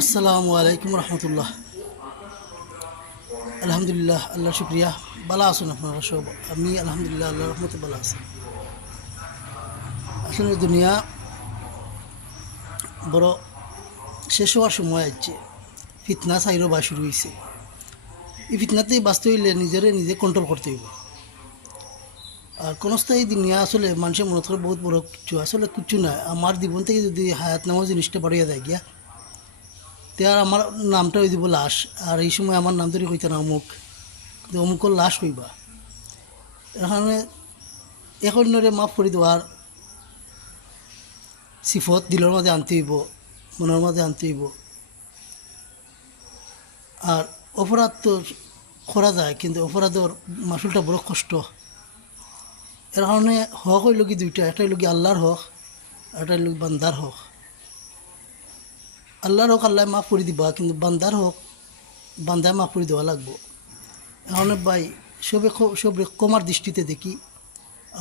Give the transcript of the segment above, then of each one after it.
আসসালামু আলাইকুম রহমতুল্লাহ। আলহামদুলিল্লাহ, আল্লাহ শুক্রিয়া। ভালো আছেন আপনারা সব? আমি আলহামদুলিল্লাহ আল্লাহ রহমতে ভালো আছি। আসলে দুনিয়া বড় শেষ হওয়ার সময় আসছে। ফিতনা চাইরো বা শুরু হয়েছে। এই ফিতনাতেই বাঁচতে হইলে নিজে কন্ট্রোল করতে হইব। আর কোনো স্থায়ী দুনিয়া আসলে মানুষের মনে করে বহুত বড় কিছু, আসলে কিছু না। আমার জীবন থেকে যদি হায়াত নামক জিনিসটা বাড়িয়ে দেয় গিয়া, তে আর আমার নামটা হয়ে দিব লাশ। আর এই সময় আমার নাম ধরে কইতে না অমুক, কিন্তু অমুকর লাশ হইবা। এখানে এখন মাফ করে দেওয়ার সিফত দিলের মাঝে আনতে হইব, মনের মাঝে আনতে হইব। আর অপরাধ তো করা যায়, কিন্তু অপরাধের মাসুলটা বড় কষ্ট। এর কারণে হক হইল কি দুইটা, একটা হইল কি আল্লাহর হক, একটা হইল বান্দার হক। আল্লাহর হক আল্লাহ মাফ করে দিবা, কিন্তু বান্দার হক বান্দায় মাফ করে দেওয়া লাগবো। এখন ভাই সবে কমার দৃষ্টিতে দেখি।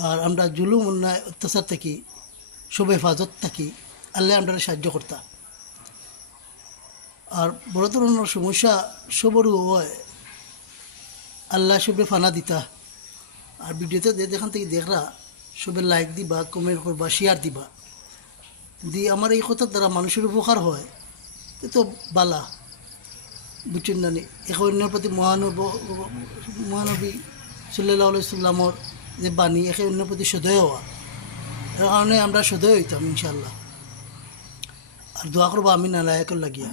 আর আমরা জুলুম অন্যায় অত্যাচার থাকি, সব হেফাজত থাকি, আল্লাহ আমরা সাহায্য করতা। আর বড় ধরনের সমস্যা সবরও হয়, আল্লাহ সবে ফানা দিতা। আর ভিডিওতে যেখান থেকে দেখরা সবে লাইক দিবা, কমেন্ট করবা, শেয়ার দিবা। দিয়ে আমার এই কথার দ্বারা মানুষের উপকার হয়, এ তো বালা। বুঝছেন না? এখন অন্যের প্রতি মহানবী সাল্লাল্লাহু আলাইহি সাল্লামর যে বাণী, একে অন্যের প্রতি সদয় হওয়া। এর কারণে আমরা সদয় হইতাম ইনশাল্লাহ। আর দোয়া করবো আমি নালায়কের লাগিয়া,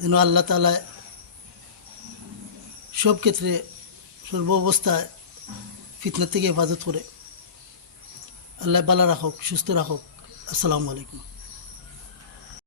যেন আল্লাহ তাআলা সব ক্ষেত্রে সর্ব অবস্থায় ফিতনা থেকে হেফাজত করে। আল্লাহ ভালো রাখুক, সুস্থ রাখুক। আসসালামু আলাইকুম।